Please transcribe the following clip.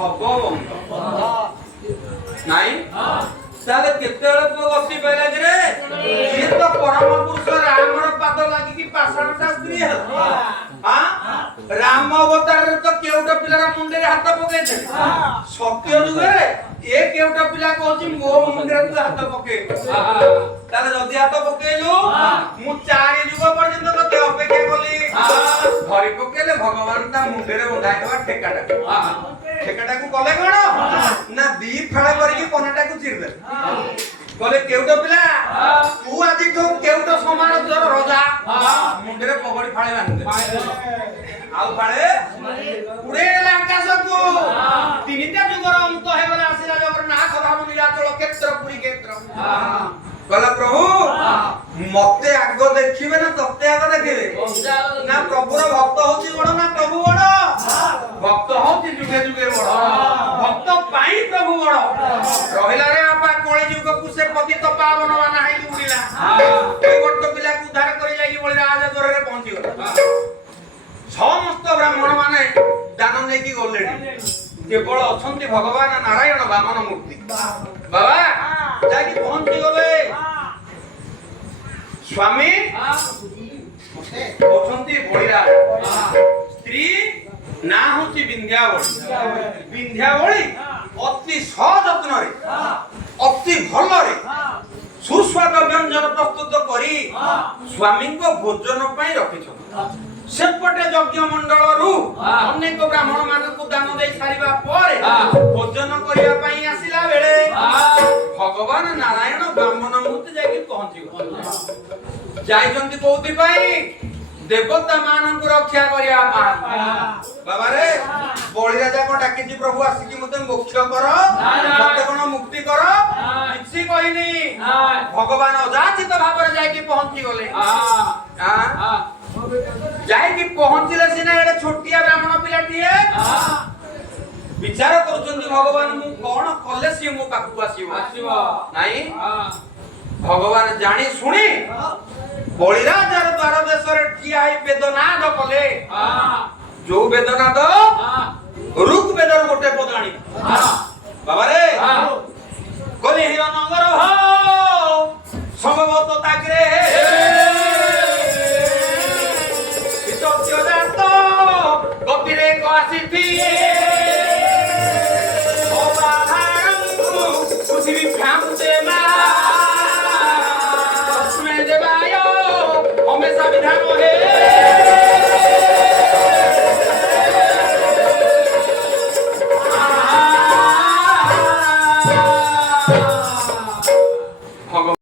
भगवंत नाई ताले केतेବେଳେ ପୁଅ ଗତି ପାଇଲା ଯେ ଇଏ ତ ପରମ ପୁରୁଷ ରାମର ପାଦ ଲାଗିକି ପାଷାଣଟା ସ୍ତ୍ରୀ ହେଲା ରାମ ଅବତାରରେ ତ କେଉଟ ପିଲାର ମୁଣ୍ଡରେ ହାତ ପକେଇଥିଲେ ସତ୍ୟ ଯୁଗରେ ଏ କେଉଟ ପିଲା କହୁଛି ମୋ ମୁଣ୍ଡରେ ତୁ ହାତ ପକେଇ ତାହେଲେ ଯଦି ହାତ ପକେଇଲୁ ମୁଁ 4 ଯୁଗ ପର୍ଯ୍ୟନ୍ତ ତତେ ଅପେକ୍ଷା କଲି ଧରି ପକେଇଲେ ଭଗବାନ ତା ମୁଣ୍ଡରେ ବନ୍ଧାଇଦେବା ଠେକାଟାକୁ କଲେ କଣ ନା ଦି ଫାଳ କରିକି କନାଟାକୁ ଚିରିଦେଲେ କହିଲେ କେଉଟ ପିଲା ତୁ ଆଜି ତୁ କେଉଟ ସମାନ ତୋର ରଜା ମୁଣ୍ଡରେ ପଗଡି ଫାଳେ ବାନ୍ଧିଦେ ଆଉ ଫାଳେ ଉଡେଇଲା ଆକାଶକୁ 3ଟା ଯୁଗର ଅନ୍ତ ହେଇଗଲା ଆସିଲା ଜଗନ୍ନାଥ ଧାମ ନିରାଚଳ କ୍ଷେତ୍ର ପୁରୀ କ୍ଷେତ୍ର कहला प्रभु मते आग देखिबे ना तते आग देखिबे ना प्रभुर भक्त होती बड़ ना प्रभु बड़ भक्त होती जुगे जुगे बड़ भक्त पाई प्रभु बड़ रहिला रे आपा कोळी जुग कुसे पतित पावन माना हाई उड़िला ए गोट पिला को उद्धार करी जाई बळी राज दर रे पहुंची गला समस्त ब्राह्मण माने दान नेकी गलेडी केवल अछंती भगवान नारायण वामन मूर्ति बाबा जाकी पहुंची गले स्वामी अछंती बळीरा स्त्री ना होची विंध्यावळी अति सयत्न रे अति भल रे सुस्वाद व्यंजन प्रस्तुत करी स्वामी को भोजन पई रखिछन सेपटे यज्ञ मंडल रु अनेक ब्राह्मण मानक दान दे सारिबा परे भोजन करिया पई आसिला बेले भगवान नारायण ब्राह्मण मूर्ति जाकी पहुंची जाइजंती कोउती पई देवता मानक रक्षा करिया पई बाबा रे बळी राजा को डाकिची प्रभु आसी मते मोक्ष कर मते कोन मुक्ति कर किछि कहिनी भगवान अजाचित भाବରେ जाकी पहुंची गले जाई कि पहुंचले सिना एडे छोटिया ब्राह्मण पिलाटिए विचार करूचंदी भगवान मु कोन कले सी मो पाखु आसीबो नाही भगवान जानी सुनी बळीराजार द्वार देश रे ठिया है वेदनाद कले जो वेदनाद ऋग वेदर गोटे पदाणी बाबा रे कले हिरनगर हो संभवत ताकरे गपिरे को आसीथि ओ बाधारंगु पृथ्वी फ्यामुते मा में देवायो हमेशा विधान हे